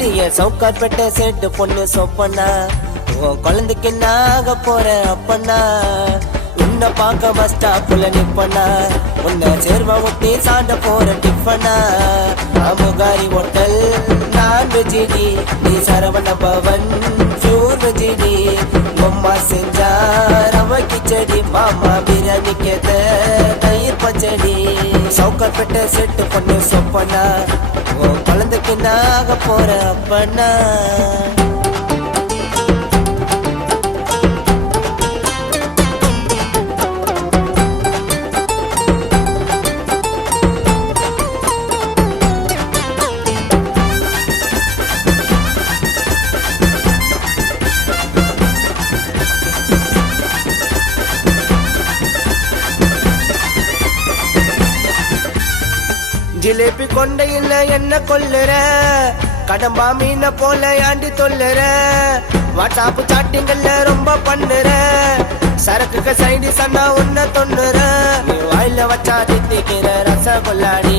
அடிய சவுக்கார்பேட்டை செட்டு பொண்ணு சொப்பண்ணா உன் குழந்தைக்கு நாக போற அப்பண்ணா உன்னை பார்க்க பஸ் ஸ்டாப்புல நிப்பண்ணா உன்னை சேர்வா ஒட்டி சாண்ட போற டிஃபனா அமுகாரி ஹோட்டல் நான் வெஜிடி நீ சரவண பவன் சூர் வெஜிடி அம்மா செஞ்சா ரவ கிச்சடி மாமா பிரியாணி கேத்த தயிர் பச்சடி சவுக்கார்பேட்டை செட்டு பொண்ணு சொப்பண்ணா உன் குழந்தைக்கு நாக போற அப்பண்ணா ஜிலேபி கொண்டையில் என்ன கொல்லுற கடம்பா மீன போல ஆண்டி தொல்லுற வாட்ஸ்அப் சாட்டிங்கல்ல ரொம்ப பண்ணுற சரக்குக்கு சைடி சன்னா உன்ன தொண்ணுற வாயில வச்சா தித்திக்கிற ரச கொல்லாடி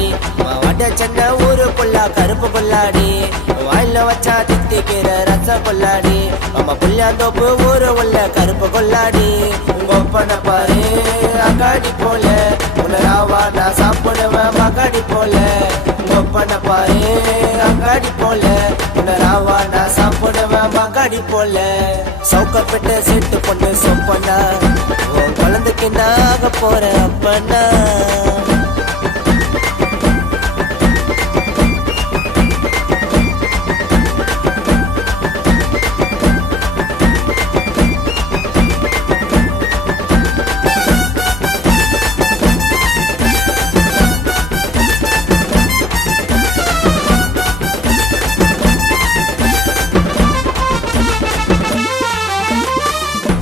வட சென்னை ஊரு புல்லா கருப்பு கொல்லாடி வாயில வச்சா தித்திக்கிற ரச கொல்லாடி நம்ம புள்ளியாந்தோப்பு ஊரு உள்ள கருப்பு கொல்லாடி உங்க ஒப்பனை பாரு அகாடி போல உலராவா நான் சாப்பிடுவேன் மகாடி போல ஒப்பனை பாரு அங்காடி போல உலராவா நான் சாப்பிடுவேன் மகாடி போல சவுக்கார்பேட்டை செட்டு பொண்ணு சொப்பண்ணா உன் குழந்தைக்கு நாக போற அப்பண்ணா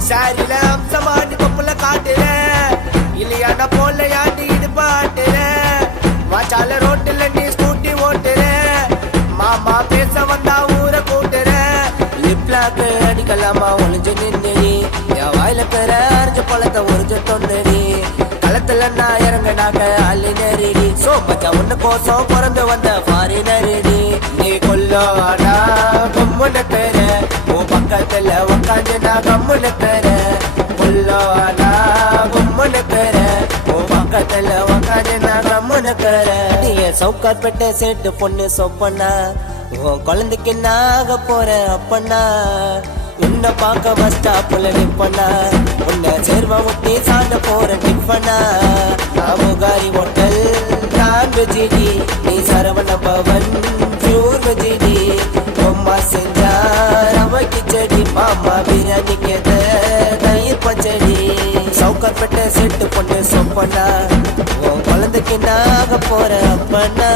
சாரில அம்சமாடி தொப்புல காட்டுற இல்லையாட போல யாண்டி இடுபாட்டுற வாச்சால ரோட்டுல நீ ஸ்கூட்டி ஓட்டுற மாமா பேச வந்தா ஊரை கூட்டுற லிப்லாக்கு அடிக்கலாமா ஒளிஞ்சு நின்னுடி என் வாயில பெற அரைஞ்ச பழத்தை ஒரிஞ்ச தொண்டடி களத்துல நான் இறங்கினாக்க அள்ளி நெறிடி சோ மச்சா ஒண்ணு கோசம் பிறந்து வந்த ஃபாரினரிடி நீ கொல்லோடா பொம்முன்னு பெற உன் பக்கத்துல உக்காந்து நான் கம்முன்னு பெற கொல்லோடா பொம்முன்னு பெற உன் பக்கத்துல உக்காந்து நான் கம்முன்னு பெற நீ சவுக்கார்பேட்டை செட்டு பொண்ணு சொப்பண்ணா உன் குழந்தைக்கு நாக போற அப்பண்ணா உன்னை பார்க்க பஸ் ஸ்டாப்புல நிப்பண்ணா உன்னை சேர்வா ஒட்டி சாண்ட போற டிஃபனா அமுகாரி ஹோட்டல் நான் வெஜிடி நீ சரவண பவன் சூர் வெஜிடி அம்மா செஞ்சா ரவ கிச்சடி மாமா பிரியாணி கேத்த தயிர் பச்சடி சவுக்கார்பேட்டை செட்டு பொண்ணு சொப்பண்ணா உன் குழந்தைக்கு நாக போற அப்பண்ணா